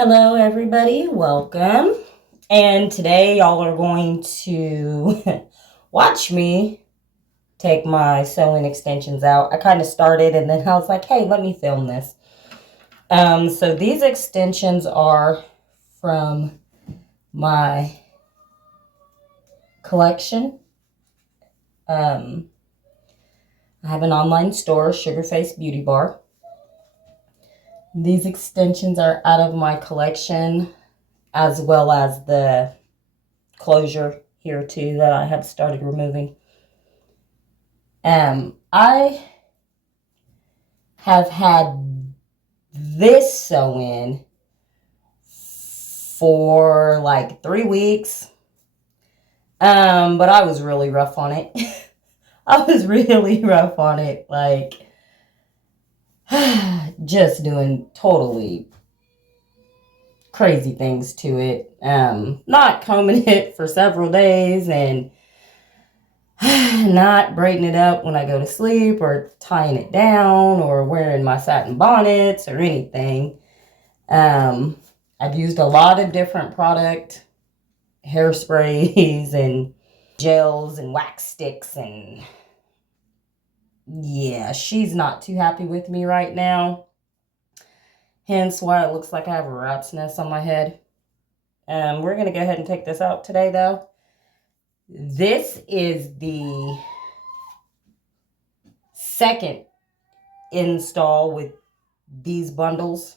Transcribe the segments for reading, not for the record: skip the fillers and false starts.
Hello, everybody. Welcome. And today, y'all are going to watch me take my sewing extensions out. I kind of started and then I was like, hey, let me film this. So these extensions are from my collection. I have an online store, Sugarface Beauty Bar. These extensions are out of my collection, as well as the closure here too that I have started removing. I have had this sew in for like 3 weeks. But I was really rough on it. I was really rough on it. Like, just doing totally crazy things to it. Not combing it for several days and not braiding it up when I go to sleep or tying it down or wearing my satin bonnets or anything. I've used a lot of different product, hairsprays and gels and wax sticks, and yeah, she's not too happy with me right now. Hence why it looks like I have a rat's nest on my head. We're going to go ahead and take this out today though. This is the second install with these bundles.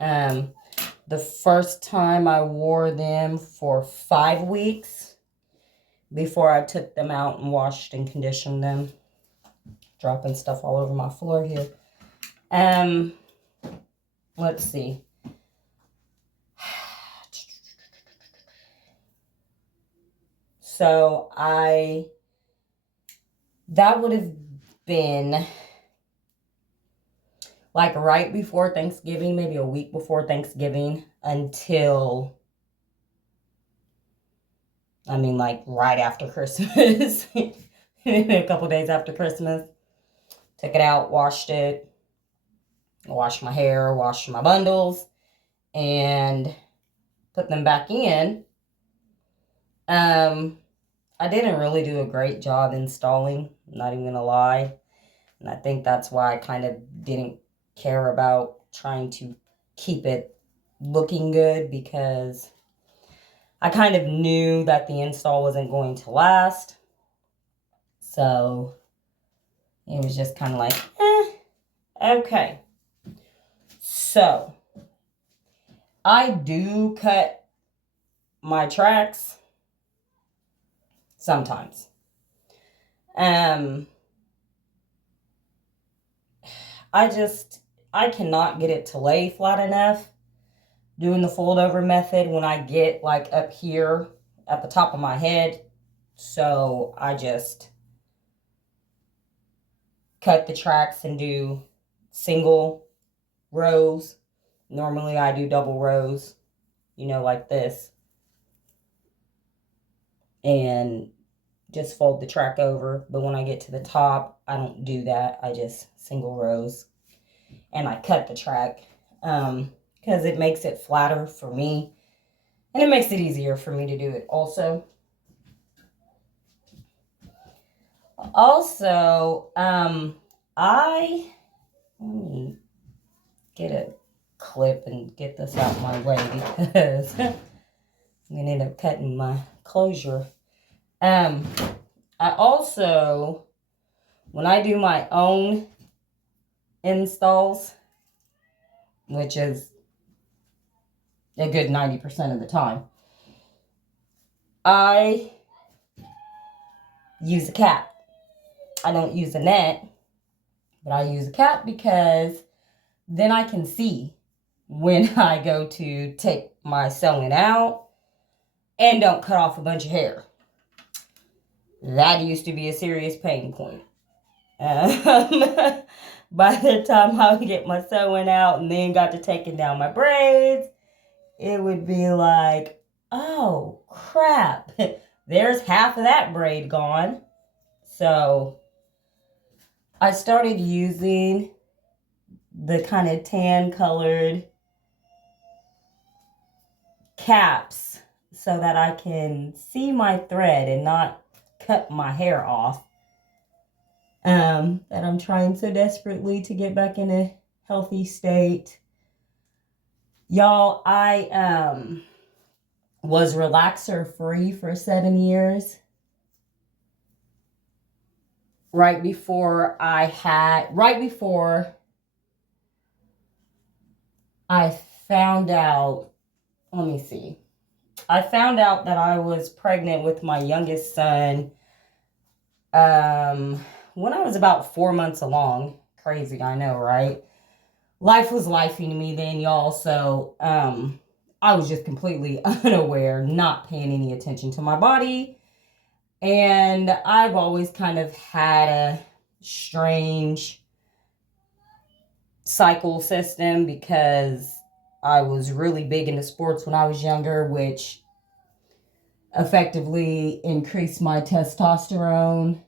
The first time I wore them for 5 weeks before I took them out and washed and conditioned them. Dropping stuff all over my floor here. Let's see. So that would have been like right before Thanksgiving, maybe a week before Thanksgiving, until, like right after Christmas. A couple days after Christmas. Took it out, washed it, washed my hair, washed my bundles, and put them back in. I didn't really do a great job installing, not even gonna lie. And I think that's why I kind of didn't care about trying to keep it looking good, because I kind of knew that the install wasn't going to last. So it was just kind of like, okay. So I do cut my tracks sometimes. I cannot get it to lay flat enough doing the fold over method when I get like up here at the top of my head. So I just cut the tracks and do single rows. Normally I do double rows, like this. And just fold the track over. But when I get to the top, I don't do that. I just single rows. And I cut the track because it makes it flatter for me. And it makes it easier for me to do it also. Also, let me get a clip and get this out my way because I'm going to end up cutting my closure. I also, when I do my own installs, which is a good 90% of the time, I use a cap. I don't use a net, but I use a cap because then I can see when I go to take my sewing out and don't cut off a bunch of hair. That used to be a serious pain point. By the time I would get my sewing out and then got to taking down my braids, it would be like, oh crap, there's half of that braid gone. So I started using the kind of tan colored caps so that I can see my thread and not cut my hair off. That I'm trying so desperately to get back in a healthy state. Y'all, I was relaxer free for 7 years. Right before I found out, let me see. I found out that I was pregnant with my youngest son when I was about 4 months along. Crazy, I know, right? Life was lifing to me then, y'all. So I was just completely unaware, not paying any attention to my body. And I've always kind of had a strange cycle system because I was really big into sports when I was younger, which effectively increased my testosterone.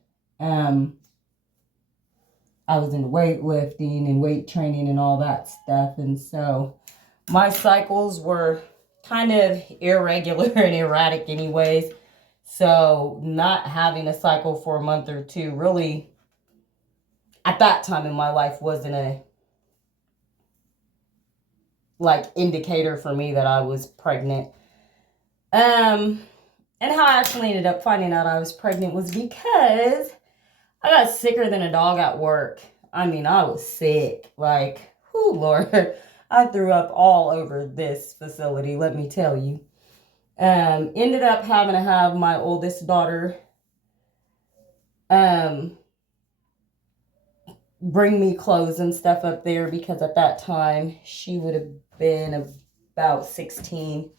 I was into weightlifting and weight training and all that stuff. And so my cycles were kind of irregular and erratic anyways. So not having a cycle for a month or two really, at that time in my life, wasn't a indicator for me that I was pregnant. And how I actually ended up finding out I was pregnant was because I got sicker than a dog at work. I mean, I was sick. Like, whoo, Lord. I threw up all over this facility, let me tell you. Ended up having to have my oldest daughter bring me clothes and stuff up there because at that time she would have been about 16.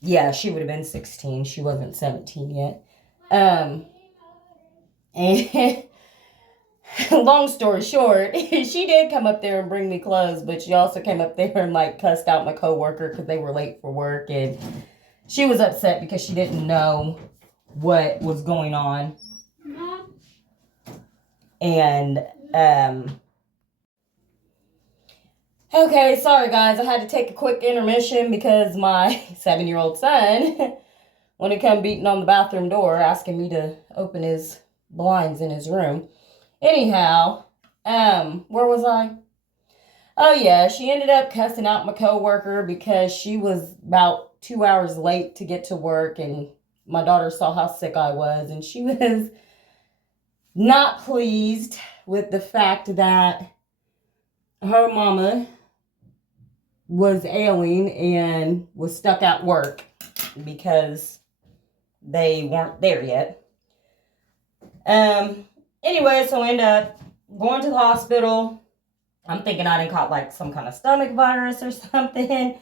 Yeah, she would have been 16. She wasn't 17 yet. And long story short, she did come up there and bring me clothes, but she also came up there and cussed out my coworker because they were late for work, and she was upset because she didn't know what was going on. And okay, sorry guys, I had to take a quick intermission because my 7-year-old son wanted to come beating on the bathroom door asking me to open his blinds in his room. Anyhow, where was I? Oh yeah, she ended up cussing out my coworker because she was about 2 hours late to get to work, and my daughter saw how sick I was, and she was not pleased with the fact that her mama was ailing and was stuck at work because they weren't there yet. Anyway, so I ended up going to the hospital. I'm thinking I done caught some kind of stomach virus or something.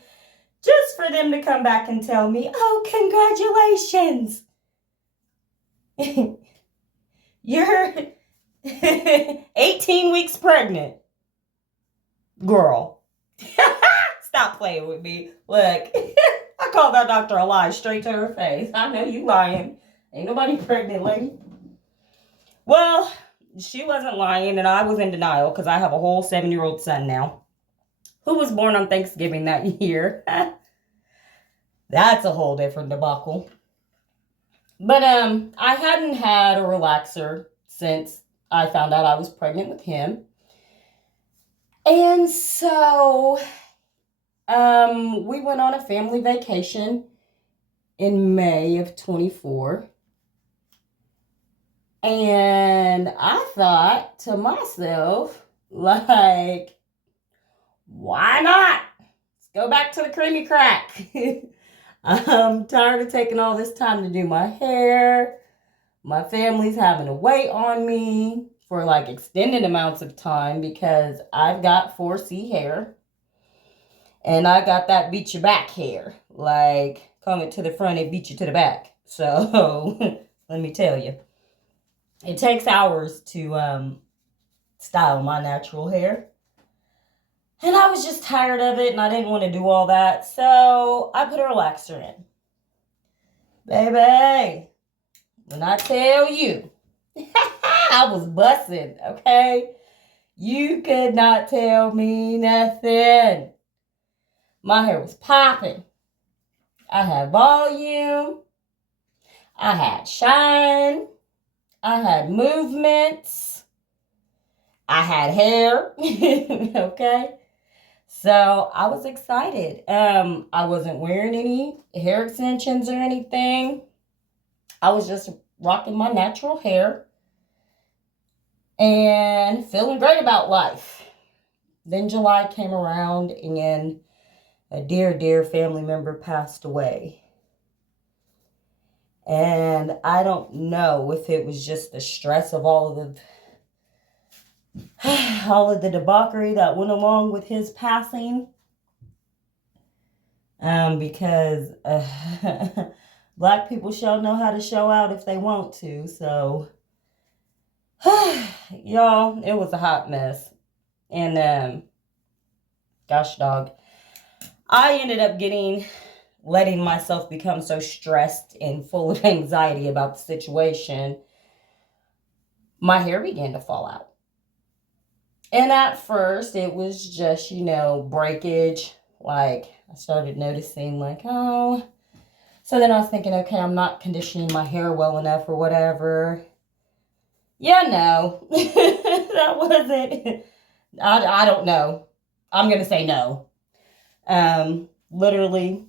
Just for them to come back and tell me, oh, congratulations. You're 18 weeks pregnant. Girl. Stop playing with me. Look, I called that doctor a lie straight to her face. I know you lying. Ain't nobody pregnant, lady. Well, she wasn't lying, and I was in denial because I have a whole 7-year-old son now who was born on Thanksgiving that year. That's a whole different debacle. But I hadn't had a relaxer since I found out I was pregnant with him. And so we went on a family vacation in May of 24. And I thought to myself, why not? Let's go back to the creamy crack. I'm tired of taking all this time to do my hair. My family's having to wait on me for extended amounts of time because I've got 4C hair. And I got that beat you back hair. Come it to the front, it beat you to the back. So, let me tell you. It takes hours to style my natural hair. And I was just tired of it, and I didn't want to do all that. So, I put a relaxer in. Baby, when I tell you, I was busting, okay? You could not tell me nothing. My hair was popping. I had volume. I had shine. I had movements. I had hair. Okay. So I was excited. I wasn't wearing any hair extensions or anything. I was just rocking my natural hair and feeling great about life. Then July came around and a dear, dear family member passed away. And I don't know if it was just the stress of all of the debauchery that went along with his passing. Because Black people shall know how to show out if they want to. So, y'all, it was a hot mess. And, gosh, dog, I ended up letting myself become so stressed and full of anxiety about the situation. My hair began to fall out. And at first, it was just, breakage. Like, I started noticing, like, oh. So then I was thinking, okay, I'm not conditioning my hair well enough or whatever. Yeah, no. That wasn't. I don't know. I'm going to say no. Literally,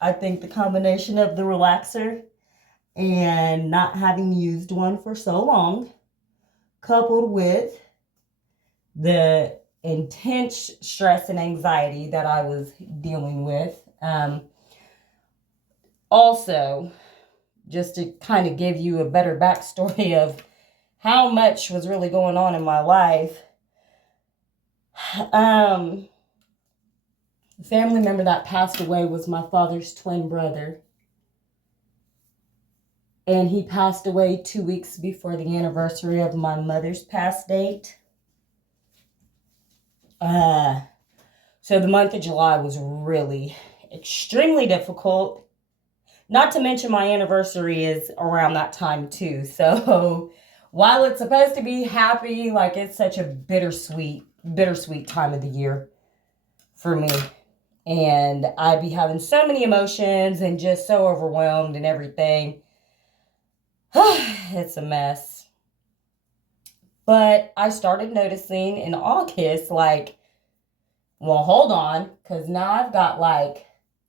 I think the combination of the relaxer and not having used one for so long, coupled with the intense stress and anxiety that I was dealing with. Also, just to kind of give you a better backstory of how much was really going on in my life. The family member that passed away was my father's twin brother. And he passed away 2 weeks before the anniversary of my mother's pass date. So the month of July was really extremely difficult. Not to mention my anniversary is around that time too. So while it's supposed to be happy, like it's such a bittersweet time of the year for me. And I'd be having so many emotions and just so overwhelmed and everything. It's a mess. But I started noticing in August, like, well, hold on, because now I've got like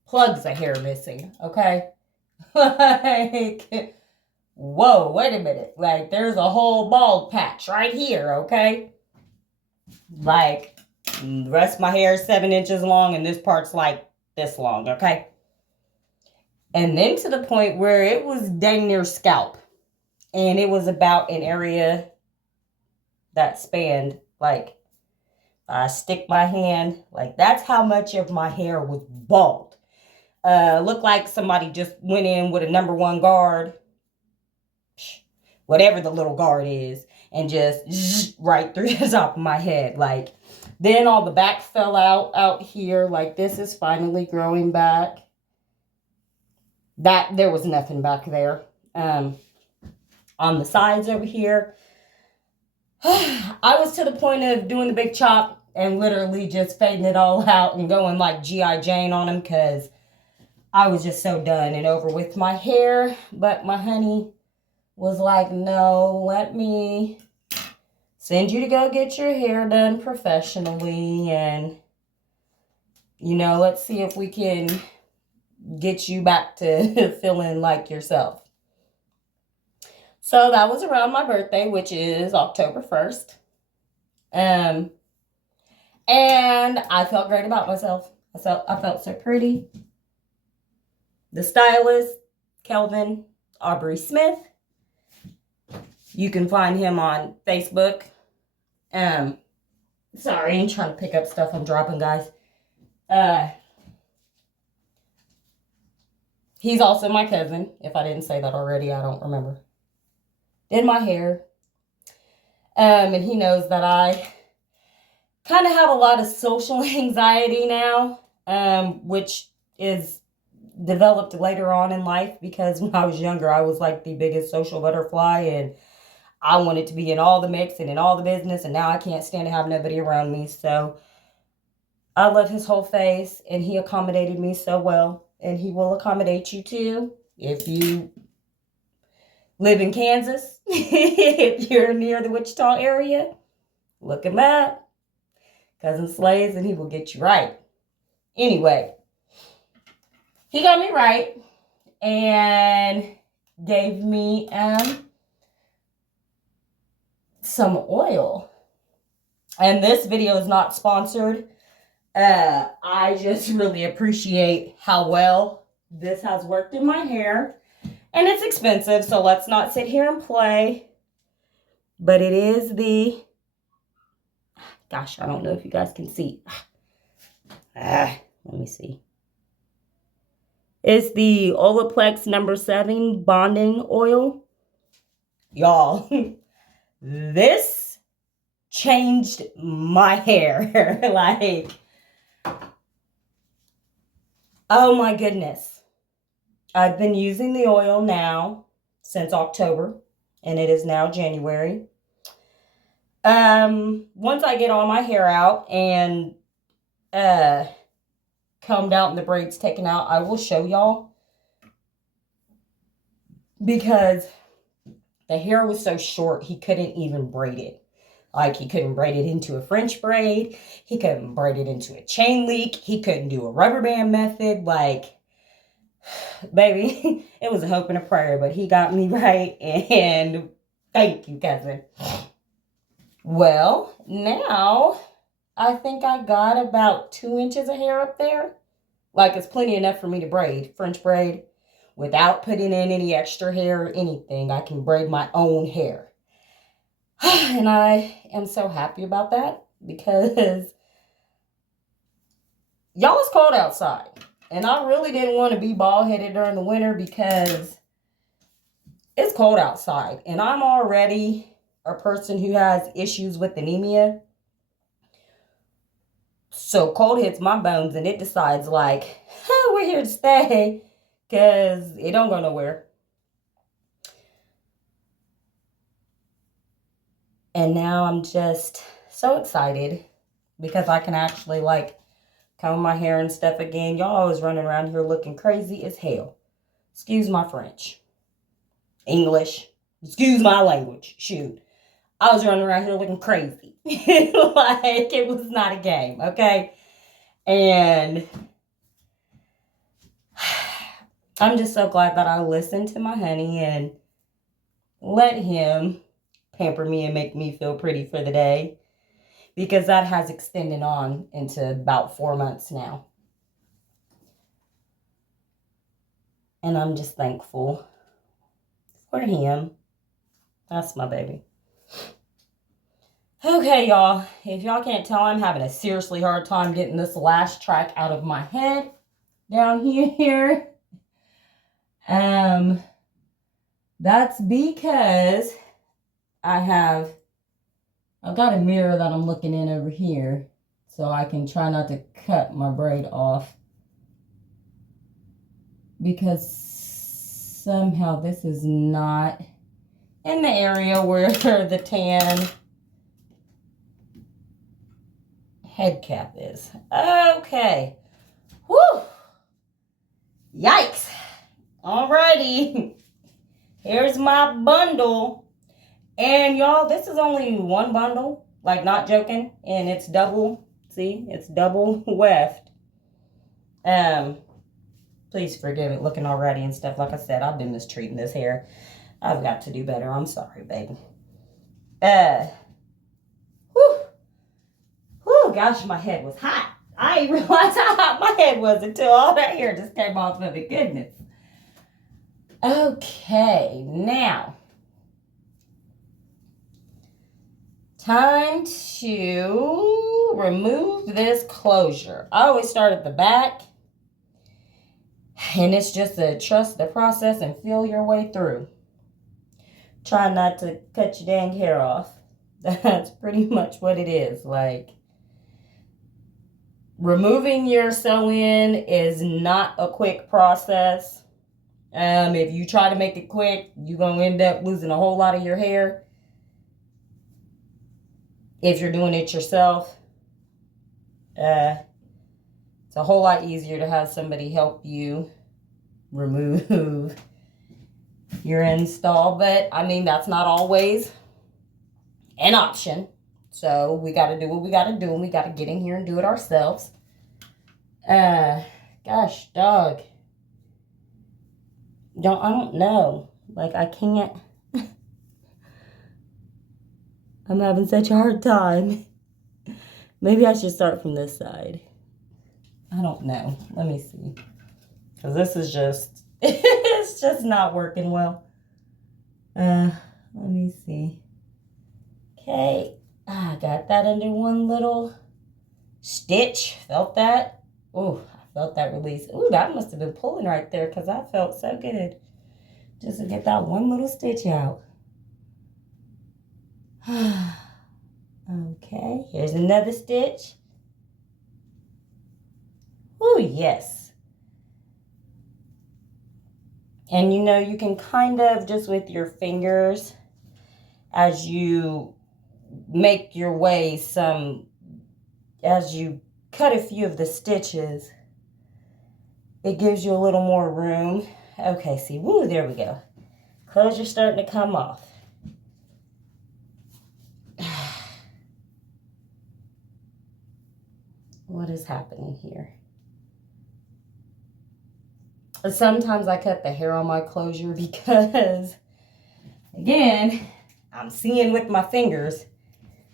plugs of hair missing, okay? Like, whoa, wait a minute. Like, there's a whole bald patch right here, okay? Like, the rest of my hair is 7 inches long, and this part's like this long, okay? And then to the point where it was dang near scalp. And it was about an area that spanned, like, I stick my hand, like, that's how much of my hair was bald. Looked like somebody just went in with a number 1 guard, whatever the little guard is, and just right through the top of my head. Like, then all the back fell out here. Like, this is finally growing back. There was nothing back there. On the sides over here, I was to the point of doing the big chop and literally just fading it all out and going like G.I. Jane on them because I was just so done and over with my hair. But my honey was like, no, let me send you to go get your hair done professionally. And, let's see if we can get you back to feeling like yourself. So that was around my birthday, which is October 1st. And I felt great about myself. I felt so pretty. The stylist, Kelvin Aubrey Smith. You can find him on Facebook. Sorry, I'm trying to pick up stuff I'm dropping, guys. He's also my cousin. If I didn't say that already, I don't remember. Did my hair. And he knows that I kind of have a lot of social anxiety now, which is developed later on in life because when I was younger, I was like the biggest social butterfly and I wanted to be in all the mix and in all the business, and now I can't stand to have nobody around me. So I love his whole face, and he accommodated me so well. And he will accommodate you too if you live in Kansas. If you're near the Wichita area, look him up. Cousin Slays, and he will get you right. Anyway, he got me right and gave me some oil. And this video is not sponsored. I just really appreciate how well this has worked in my hair. And it's expensive, so let's not sit here and play. But it is the, gosh, I don't know if you guys can see. Let me see. It's the Olaplex number 7 bonding oil. Y'all, this changed my hair. Like, oh my goodness. I've been using the oil now since October, and it is now January. Once I get all my hair out and combed out and the braids taken out, I will show y'all, because the hair was so short he couldn't even braid it. Like, he couldn't braid it into a French braid. He couldn't braid it into a chain leak. He couldn't do a rubber band method. Like, baby, it was a hope and a prayer, but he got me right, and thank you, cousin. Well, now I think I got about 2 inches of hair up there. Like, it's plenty enough for me to braid, French braid, without putting in any extra hair or anything. I can braid my own hair. And I am so happy about that, because y'all, it's cold outside. And I really didn't want to be bald-headed during the winter, because it's cold outside. And I'm already a person who has issues with anemia. So cold hits my bones, and it decides, like, we're here to stay, because it don't go nowhere. And now I'm just so excited, because I can actually, like, comb my hair and stuff again. Y'all always running around here looking crazy as hell. Excuse my French. English. Excuse my language. Shoot. I was running around here looking crazy. Like, it was not a game, okay? And I'm just so glad that I listened to my honey and let him pamper me and make me feel pretty for the day, because that has extended on into about 4 months now. And I'm just thankful for him. That's my baby. Okay, y'all. If y'all can't tell, I'm having a seriously hard time getting this last track out of my head down here. That's because I've got a mirror that I'm looking in over here, so I can try not to cut my braid off, because somehow this is not in the area where the tan head cap is. Okay. Whew. Yikes. Alrighty. Here's my bundle. And y'all, this is only one bundle. Like, not joking. And it's double. See? It's double weft. Please forgive it looking all ratty and stuff. Like I said, I've been mistreating this hair. I've got to do better. I'm sorry, baby. Whew, gosh, my head was hot. I didn't realize how hot my head was until all that hair just came off of it. Goodness. Okay, now, time to remove this closure. I always start at the back, and it's just to trust the process and feel your way through. Try not to cut your dang hair off. That's pretty much what it is. Like, removing your sew-in is not a quick process. If you try to make it quick, you're going to end up losing a whole lot of your hair. If you're doing it yourself. It's a whole lot easier to have somebody help you remove your install, but I mean, that's not always an option. So we got to do what we got to do, and we got to get in here and do it ourselves. Gosh, dog. I don't know. Like, I can't. I'm having such a hard time. Maybe I should start from this side. I don't know. Let me see. Because this is just, it's just not working well. Let me see. Okay. I got that under one little stitch. Felt that? Ooh, I felt that release. Ooh, that must have been pulling right there because I felt so good. Just to get that one little stitch out. Okay, here's another stitch. Ooh, yes. And you know, you can kind of just with your fingers, as you make your way as you cut a few of the stitches, it gives you a little more room. Okay, see, woo, there we go. Clothes are starting to come off. What is happening here? Sometimes I cut the hair on my closure because, again, I'm seeing with my fingers.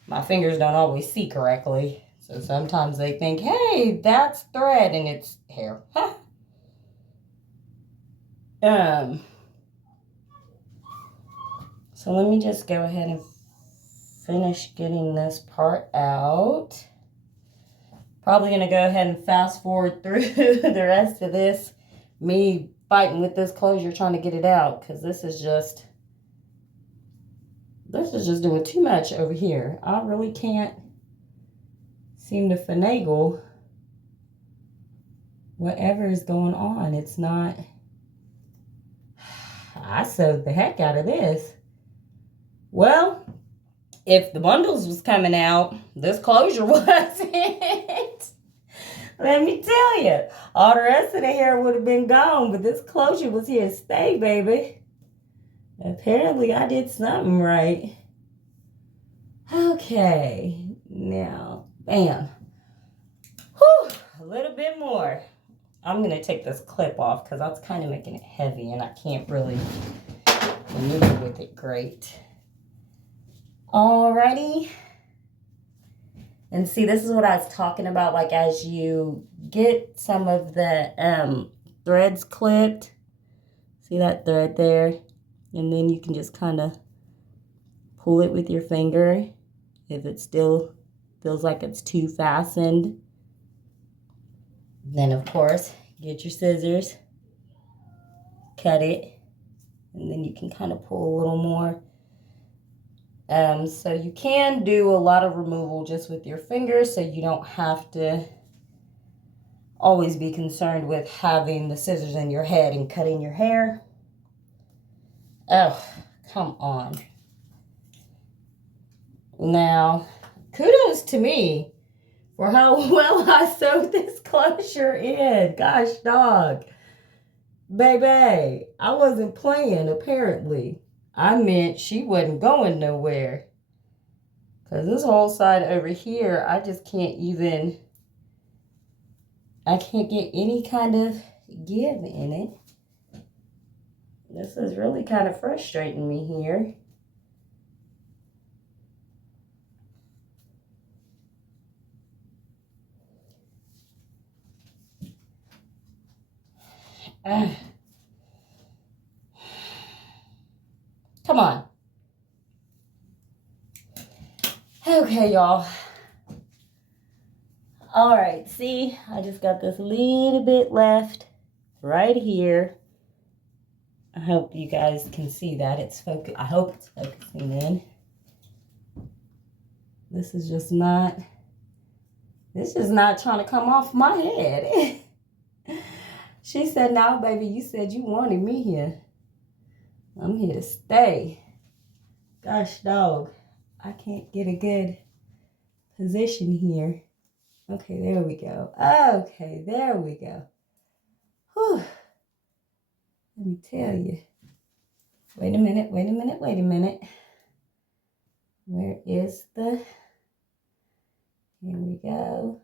My fingers don't always see correctly. So sometimes they think, hey, that's thread, and it's hair. So let me just go ahead and finish getting this part out. Probably going to go ahead and fast forward through the rest of this. Me fighting with this closure trying to get it out, because this is just doing too much over here. I really can't seem to finagle whatever is going on. It's not. I sewed the heck out of this. Well, if the bundles was coming out, this closure wasn't. Let me tell you, all the rest of the hair would have been gone, but this closure was here to stay, baby. Apparently, I did something right. Okay, now, bam. Whew, a little bit more. I'm going to take this clip off because that's kind of making it heavy, and I can't really maneuver with it great. Alrighty. And see, this is what I was talking about, like as you get some of the threads clipped, see that thread there? And then you can just kind of pull it with your finger if it still feels like it's too fastened. Then, of course, get your scissors, cut it, and then you can kind of pull a little more. So you can do a lot of removal just with your fingers, so you don't have to always be concerned with having the scissors in your head and cutting your hair. Oh, come on. Now, kudos to me for how well I sewed this closure in. Gosh, dog. Baby, I wasn't playing, apparently. I meant she wasn't going nowhere. Because this whole side over here, I just can't even, I can't get any kind of give in it. This is really kind of frustrating me here. Come on. Okay, y'all. All right, see, I just got this little bit left right here. I hope you guys can see that. It's focused. I hope it's focusing in. This is just not trying to come off my head. She said, "Now, baby, you said you wanted me here. I'm here to stay." Gosh, dog, I can't get a good position here. Okay, there we go. Okay, there we go. Whew. Let me tell you. Wait a minute, wait a minute, wait a minute. Where is the... Here we go.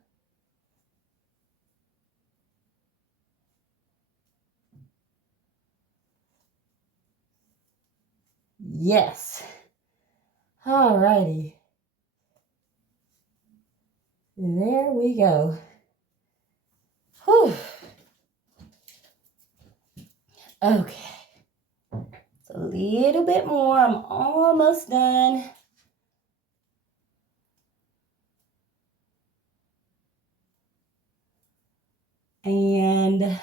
Yes. Alrighty. There we go. Whew. Okay. It's a little bit more. I'm almost done. And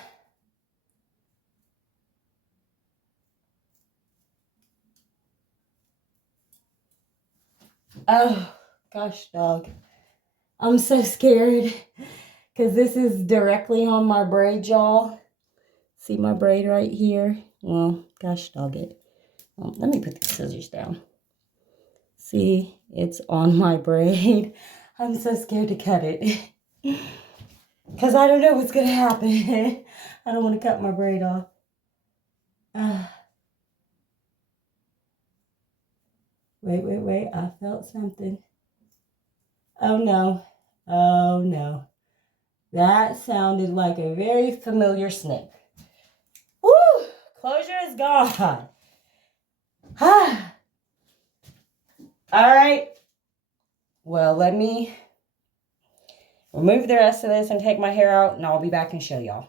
oh gosh, dog. I'm so scared because this is directly on my braid, y'all. See my braid right here? Well, gosh dog it. Let me put the scissors down. See, it's on my braid. I'm so scared to cut it because I don't know what's going to happen. I don't want to cut my braid off. Wait. I felt something. Oh, no. Oh, no. That sounded like a very familiar snip. Woo! Closure is gone. All right. Well, let me remove the rest of this and take my hair out, and I'll be back and show y'all.